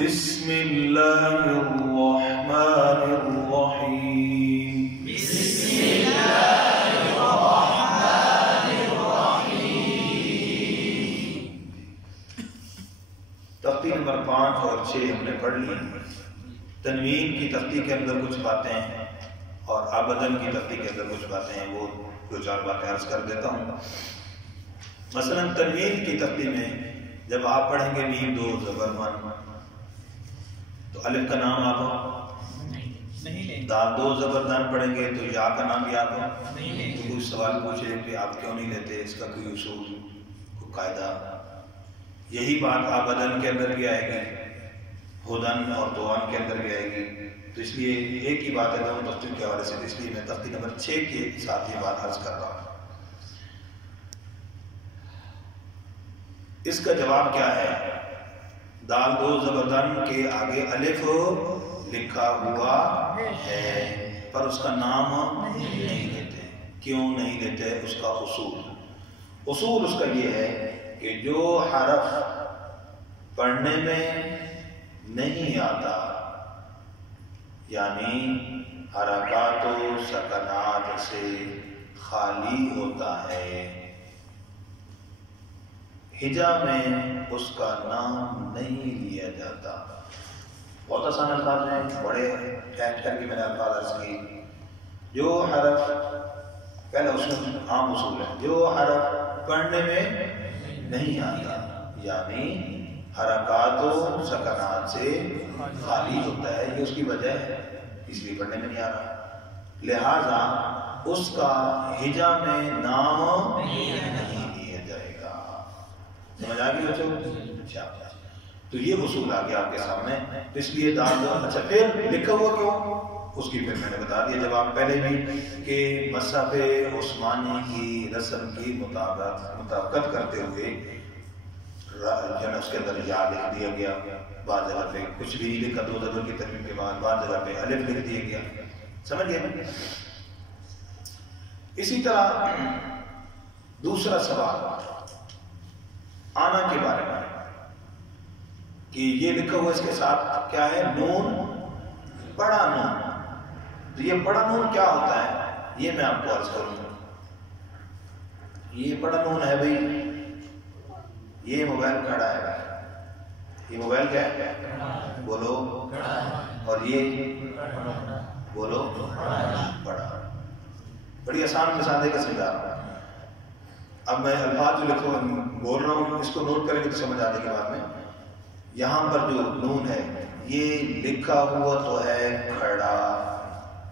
بسم اللہ الرحمن الرحیم بسم اللہ الرحمن الرحیم۔ تختی نمبر 5 اور 6 ہم نے پڑھ لی۔ تنوین کی تختی کے اندر کچھ باتیں ہیں اور ابدن کی تختی کے اندر کچھ باتیں ہیں، وہ دو چار باتیں عرض کر دیتا ہوں۔ مثلا تنوین کی تختی میں جب آپ پڑھیں گے میم دو زبر من، تو الف کا نام آپ نہیں لیں، دال دو زبر دان پڑھیں گے تو یا کا نام یاد ہو۔ نہیں لیں۔ تو کوئی سوال پوچھے کہ آپ کیوں نہیں لیتے، اس کا کوئی اصول، کوئی قاعدہ؟ یہی بات ابدن کے اندر بھی آئے گی، ہدن اور دوان کے اندر بھی آئے گی۔ تو اس لیے ایک ہی بات ہے دونوں تختیوں کے حوالے سے، اس لیے میں تختی نمبر 6 کے ساتھ یہ بات عرض کر رہا ہوں۔ اس کا جواب کیا ہے؟ دال دو زبردن کے آگے الف لکھا ہوا ہے پر اس کا نام نہیں لیتے۔ کیوں نہیں لیتے؟ اس کا اصول اس کا یہ ہے کہ جو حرف پڑھنے میں نہیں آتا، یعنی حرکات و سکنات سے خالی ہوتا ہے، ہجا میں اس کا نام نہیں لیا جاتا۔ بہت آسان الفاظ ہیں، بڑے ٹیٹ کر کے میں نے الفاظ عرض کی۔ جو حرف، پہلا اصول عام اصول ہے، جو حرف پڑھنے میں نہیں آتا یعنی حرکات و سکنات سے خالی ہوتا ہے، یہ اس کی وجہ ہے، اس لیے پڑھنے میں نہیں آ رہا، لہذا اس کا ہجا میں نام نہیں لیا جائے گا۔ سمجھ آ گئی بچوں؟ اچھا، تو یہ اصول آ گیا آپ کے سامنے۔ اس لیے دال دو، اچھا پھر لکھا ہوا کیوں؟ اس کی پھر میں نے بتا دیا جب آپ پہلے بھی کہ مصحف عثمانی کی رسم کی مطابقت کرتے ہوئے اس کے اندر یا لکھ دیا گیا، بعض جگہ پہ کچھ بھی لکھا دو زبر کی ترمیم کے بعد، بعض جگہ پہ الف لکھ دیا گیا، سمجھ گئے؟ اسی طرح دوسرا سوال آنا کے بارے میں کہ یہ لکھا ہوا اس کے ساتھ کیا ہے؟ نون، بڑا نون۔ تو یہ بڑا نون کیا ہوتا ہے یہ میں آپ کو عرض کروں گا۔ یہ بڑا نون ہے بھائی، یہ موبائل کھڑا ہے بھائی، یہ موبائل کیا ہے؟ بولو، اور یہ بولو بڑا۔ بڑی آسان مثال ہے کہ سمجھا رہا ہوں۔ اب میں الفاظ جو لکھو بول رہا ہوں اس کو نوٹ کریں گے تو سمجھ آنے کے بعد میں، یہاں پر جو نون ہے یہ لکھا ہوا تو ہے کھڑا،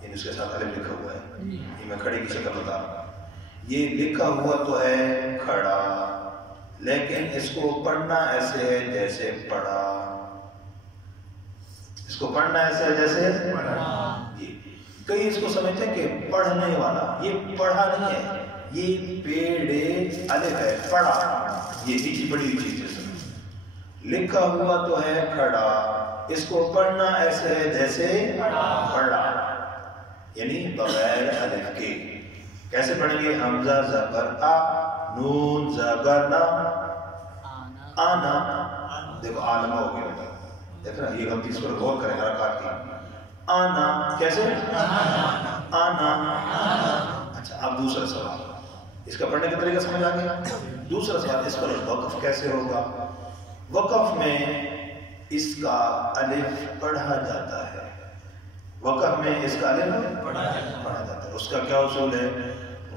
یعنی اس کے ساتھ الف لکھا ہوا ہے، یہ میں کھڑے کی شکل بتا رہا ہوں۔ یہ لکھا ہوا تو ہے کھڑا، لیکن اس کو پڑھنا ایسے ہے جیسے پڑھا، اس کو پڑھنا ایسے ہے جیسے پڑھا۔ کئی اس کو سمجھتے ہیں کہ پڑھنے والا، یہ پڑھا نہیں ہے، یہ پیڑے الف ہے، پڑھا، یہ نیچی بڑی ہوئی چیز ہے۔ لکھا ہوا تو ہے کھڑا، اس کو پڑھنا ایسے ہے جیسے پڑھا، یعنی بغیر الف کے۔ کیسے پڑھیں گے؟ حمزہ زبر آ، نون زبر نا، آنا، دیکھو آلما ہو گیا، دیکھ رہا یہ غلطی، اس پر غور کریں حرکات کی۔ آنا کیسے؟ آنا۔ اچھا اب دوسرا سوال، اس کا پڑھنے کا طریقہ سمجھ آ گیا؟ دوسرا سوال، اس پر وقف کیسے ہوگا؟ وقف میں اس کا الف پڑھا جاتا ہے، وقف میں اس کا الف پڑھا جاتا ہے۔ اس کا کیا اصول ہے؟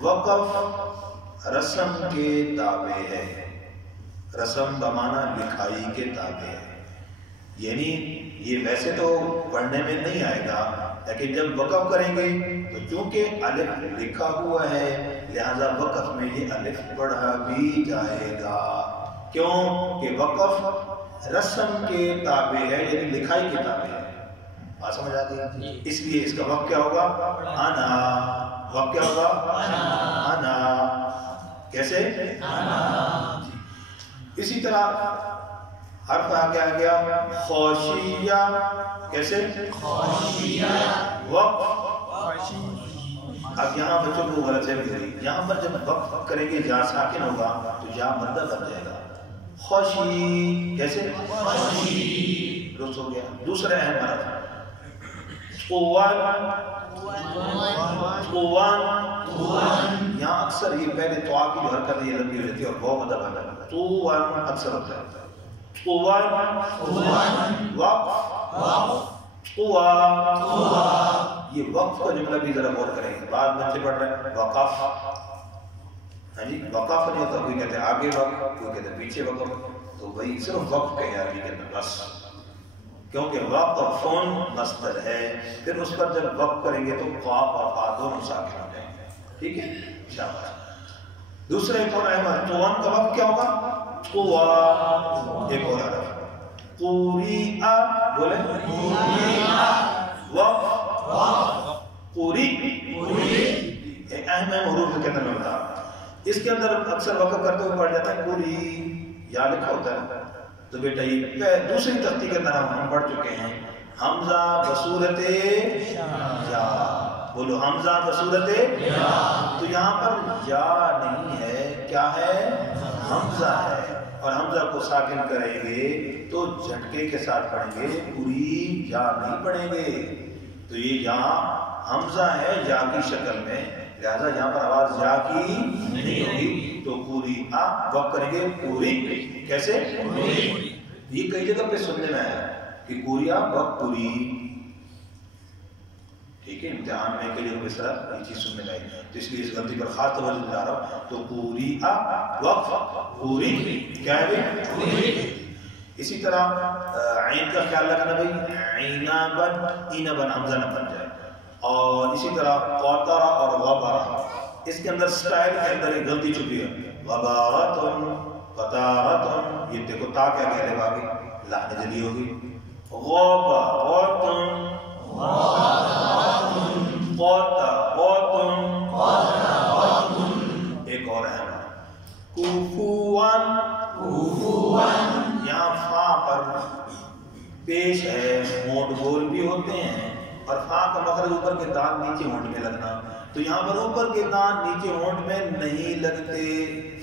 وقف رسم کے تابع ہے، رسم بمعنی لکھائی کے تابع ہے، یعنی یہ ویسے تو پڑھنے میں نہیں آئے گا، لیکن جب وقف کریں گے تو چونکہ الف لکھا ہوا ہے لہذا وقف میں یہ الف پڑھا بھی جائے گا۔ کیوں کہ وقف رسم کے تابع ہے، یعنی لکھائی کے تابع ہے۔ بات سمجھ آ گئی؟ اس لیے اس کا وقت کیا ہوگا؟ آنا۔ وقت کیا ہوگا؟ آنا۔ کیسے؟ آنا۔ اسی طرح حرف آگے آ گیا خوشیہ، کیسے؟ خوشیہ۔ وقف، اب یہاں بچوں کو غلط فہمی ہوئی، یہاں پر جب وقف کریں گے یا ساکن ہوگا تو یا مدہ بن جائے گا، خوشی، کیسے؟ خوشی۔ درست ہو گیا. دوسرے اہم حرف قوان. یہاں اکثر یہ پہلے طوا کی جو حرکت ہے یہ لمبی ہو جاتی ہے اور واو مدہ بنتا ہے. قوان اکثر ہوتا ہے. قوان وقف قوا. یہ وقف کا جملہ بھی ذرا غور کریں. بعد بچے پڑھ رہے ہیں وقف. ہاں جی وقف نہیں ہوتا. کوئی کہتے ہیں آگے وقف, کوئی کہتے ہیں پیچھے وقف. تو بھائی صرف وقف کہیں عربی کے اندر بس, کیونکہ وقفون مصدر ہے. پھر اس پر جب وقف کریں گے تو قاف اور فا دونوں ساکن ہو جائیں گے. ٹھیک ہے شاباش. دوسرا ایک اور اہم حرف قوان کا وقف کیا ہوگا؟ قوا. ایک اور حرف قوریہ. بولے وقف قوری. اہم حروف کے اندر میں بتا رہا ہوں. اس کے اندر اکثر وقف کرتے ہوئے پڑھ جاتا ہے قوری. یا لکھا ہوتا ہے. تو بیٹا یہ دوسری تختی کے اندر ہم پڑھ چکے ہیں حمزہ بصورت یا. بولو حمزہ بصورت یا. تو یہاں پر یا نہیں ہے, کیا ہے؟ حمزہ ہے. اور حمزہ کو ساکن کریں گے تو جھٹکے کے ساتھ پڑھیں گے, پوری یا نہیں پڑھیں گے. تو یہ یہاں حمزہ ہے یا کی شکل میں, لہذا یہاں پر آواز یا کی نہیں ہوگی. تو پوری وقت کریں گے پوری. کیسے؟ یہ کئی جگہ پہ سننے میں آیا کہ پوریا وقت پوری. ٹھیک ہے, امتحان میں کے لیے اس طرح یہ چیز سننے میں آئی, تو اس لیے اس غلطی پر خاص توجہ دلا رہا ہوں. تو پوری وقف پوری کیا ہے پوری. اسی طرح عین کا خیال رکھنا بھائی, عینابن اینابن حمزہ نہ بن جائے. اور اسی طرح قطرہ اور غبرہ, اس کے اندر سٹائل کے اندر ایک غلطی چھپی ہے. غبارتن قطارتن, یہ دیکھو تا کیا کہہ رہے باقی لہنے جلی ہوگی. غبارتن قطارتن. ایک اور ہے کوفوان. یہاں فا پر پیش ہے, مونٹ گول بھی ہوتے ہیں اور فا کا مخرج اوپر کے دانت نیچے ہونٹ میں لگنا. تو یہاں پر اوپر کے دانت نیچے ہونٹ میں نہیں لگتے,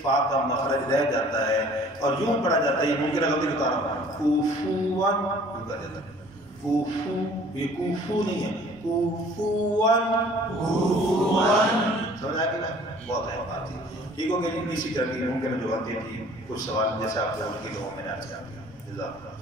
فا کا مخرج رہ جاتا ہے اور یوں پڑھا جاتا ہے. یہ ممکن غلطی بتا رہا ہوں. کوفوان یوں کہا جاتا ہے. کوفو, یہ کوفو نہیں ہے, کوفوان. سمجھ آیا کہ نہیں؟ بہت اہم بات ہے. ٹھیک ہو گیا جی. اسی طرح کی ممکن جو باتیں تھی کچھ سوال جیسے آپ کو ان کی دعاؤں میں نے عرض کیا. جزاک اللہ.